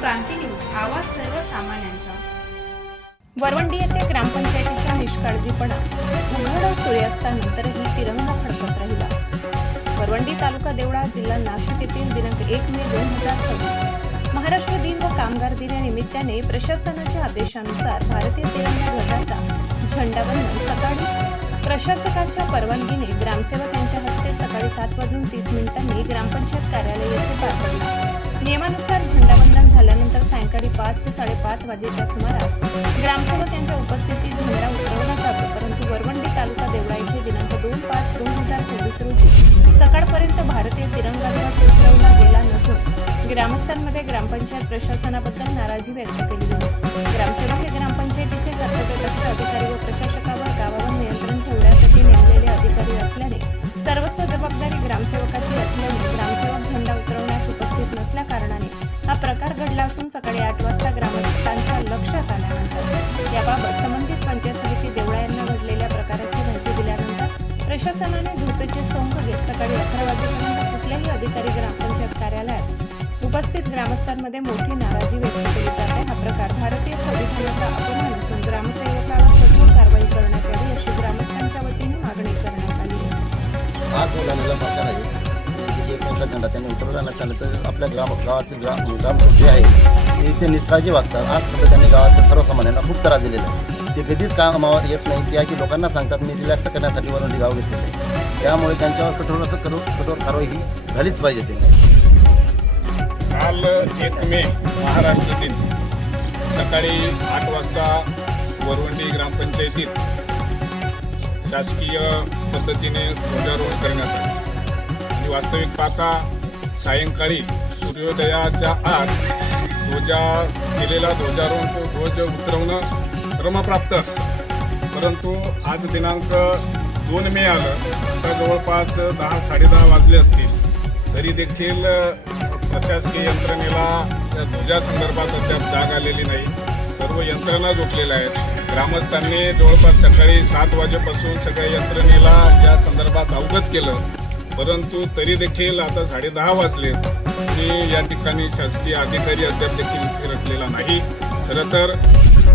क्रांती news, आवाज सर्वसामान्यांचा। वरवंडी येथे ग्रामपंचायतीचा निष्काळजीपणा उघड सूर्यास्तानंतरही तिरंगा फडकत राहिला। वरवंडी तालुका देवळा, जिल्हा नाशिक येथील दिनांक 1 मे 2026 महाराष्ट्र दिन व कामगार दिन या निमित्ताने प्रशासनाच्या आदेशानुसार भारतीय तिरंगा ध्वजाचा झेंडावंदन सकाळी प्रशासकाच्या परवानगीने ग्रामसेवक यांच्या हस्ते सकाळी 7:30 ग्रामपंचायत कार्यालय येथे पार पडला। नियमानुसार झेंडावंदन झाल्यानंतर सायंकाळी 5 ते 5:30 वाजेच्या सुमारास ग्रामसेवक यांच्या उपस्थितीत झेंडा उतरवला जातो, परंतु वरवंडी तालुका देवळा येथे दिनांक 2/5/2026 रोजी सकाळपर्यंत भारतीय तिरंगा ध्वज उतरवला गेला नसून ग्रामस्थांमध्ये ग्रामपंचायत प्रशासनाबद्दल नाराजी व्यक्त केली गेली। ग्रामसेवक हे ग्रामपंचायतीचे कर्तव्यदक्ष अधिकारी व प्रशासकावर गावावर नियंत्रण ठेवण्यासाठी नेमलेले अधिकारी असल्याने सर्वस्व जबाबदारी ग्रामसेवकाची असल्याने ग्रामसेवक झेंडा उतरवण्यास उपस्थित नसल्या कारणाने हा प्रकार घडला असून सकाळी 8 वाजता ग्रामस्थांच्या लक्षात आल्यानंतर याबाबत संबंधित पंचायत समिती देवळा यांना घडलेल्या प्रकाराची माहिती दिल्यानंतर प्रशासनाने धूर्तचे सोंग घेत सकाळी 11 वाजेपर्यंत कुठल्याही अधिकारी ग्रामपंचायत कार्यालयात उपस्थित ग्रामस्थांमध्ये मोठी नाराजी व्यक्त केली जाते। हा प्रकार भारतीय संविधानाचा अपमान असून ग्रामसेवकावर कठोर कारवाई करण्यात यावी अशी ग्रामस्थांच्या वतीने मागणी करण्यात आली आहे। हा जो झालेला प्रकार आहे एक मोठा झेंडा त्यांनी उतरवला नसल्यानं तर आपल्या गावातील ग्रामसेवक जे आहे ते निष्काळजी वागतात। आजपर्यंत त्यांनी गावातील सर्वसामान्यांना खूप त्रास दिलेला आहे। ते कधीच कामावर येत नाही, त्या की लोकांना सांगतात मी रिलॅक्स करण्यासाठी वरवंडी गाव घेतलेलं आहे, त्यामुळे त्यांच्यावर कठोर कारवाई ही झालीच पाहिजे। त्यांनी काल 1 मे महाराष्ट्र दिन सकाळी 8 वाजता वरवंडी ग्रामपंचायतीत शासकीय पद्धतीने ध्वजारोहण करण्यात आले आणि वास्तविक पाहता सायंकाळी सूर्योदयाच्या आत केलेला ध्वजारोहण तो ध्वज उतरवणं क्रमप्राप्त असतं, परंतु आज दिनांक 2 मे आलं, आता जवळपास 10-10:30 वाजले असतील तरी देखील प्रशासकीय यंत्रणेला त्या ध्वजासंदर्भात अद्याप जाग आलेली नाही। सर्व यंत्रणा झोपलेल्या आहेत। ग्रामस्थांनी जवळपास सकाळी 7 वाजेपासून सगळ्या यंत्रणेला या संदर्भात अवगत केलं, परंतु तरी देखील आता 10:30 वाजले आणि या ठिकाणी शासकीय अधिकारी अद्याप देखील फिरकलेला नाही। खरं तर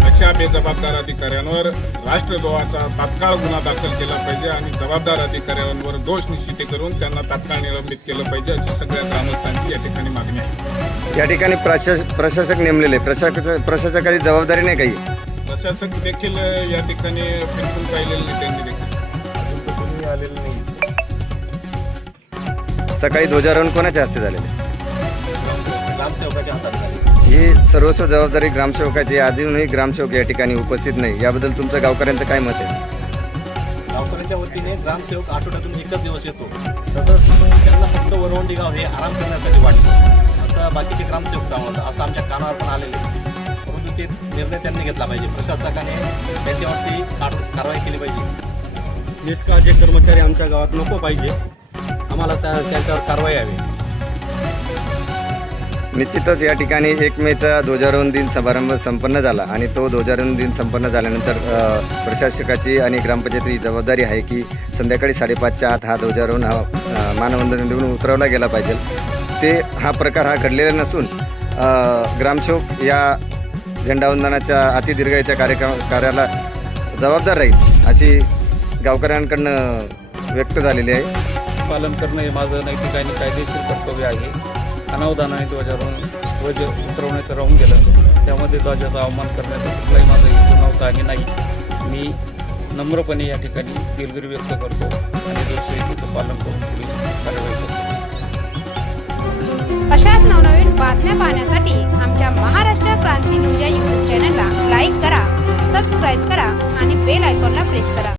अशा बेजबाबदार अधिकाऱ्यांवर राष्ट्रद्रोहाचा तात्काळ गुन्हा दाखल केला पाहिजे आणि जबाबदार अधिकाऱ्यांवर दोष निश्चिती करून त्यांना तात्काळ निलंबित केलं पाहिजे अशी सगळ्या ग्रामस्थांची या ठिकाणी मागणी आहे। या ठिकाणी प्रशासक नेमलेले, प्रशासकाची जबाबदारी नाही काही? प्रशासक देखील या ठिकाणी फिरकून पाहिलेले नाही, त्यांनी देखील अजून तर कोणी आलेलं नाही। सकाळी ध्वजारोहण कोणाच्या हस्ते झालेले? ग्रामसेवकाच्या हातात झाले। ही सर्वस्व जबाबदारी ग्रामसेवकाची, अजूनही ग्रामसेवक या ठिकाणी उपस्थित नाही, याबद्दल तुमचं गावकऱ्यांचं काय मत आहे? गावकऱ्यांच्या वतीने ग्रामसेवक आठवड्यातून एकच दिवस येतो, तसंच त्यांना फक्त वरवंडी गाव हे आराम करण्यासाठी वाटतं असं बाकीचे ग्रामसेवक सांगतात, असं आमच्या कानावर पण आलेले, परंतु ते निर्णय त्यांनी घेतला पाहिजे। प्रशासकाने त्यांच्यावरती कारवाई केली पाहिजे। निष्काळजी कर्मचारी आमच्या गावात नको पाहिजे, आम्हाला त्यांच्यावर कारवाई हवी। निश्चितच या ठिकाणी 1 मेचा ध्वजारोहण दिन समारंभ संपन्न झाला आणि तो ध्वजारोहण दिन संपन्न झाल्यानंतर प्रशासकाची आणि ग्रामपंचायतीची जबाबदारी आहे की संध्याकाळी 5:30च्या आत हा ध्वजारोहण मानवंदना देऊन उतरवला गेला पाहिजे। हा प्रकार हा घडलेला नसून ग्रामसेवक या झेंडावंदनाच्या अतिदीर्घाच्या कार्याला जबाबदार राहील अशी गावकऱ्यांकडनं व्यक्त झालेली आहे। पालन करणं हे माझं नैतिक आणि कायदेशीर कर्तव्य आहे। अनावधानाने ध्वज उतरवण्याचं राहून गेलं, त्यामध्ये ध्वजाचा अवमान करण्याचा कुठलाही माझा हेतू नव्हता आणि नाही। मी नम्रपणे या ठिकाणी दिलगिरी व्यक्त करतो आणि दोषीचं पालन करून पुढील कारवाई करतो। अशाच नवनवीन बातम्या पाहण्यासाठी आमच्या महाराष्ट्र क्रांती न्यूज या YouTube चॅनलला लाईक करा, सबस्क्राईब करा आणि बेल आयकॉनला प्रेस करा।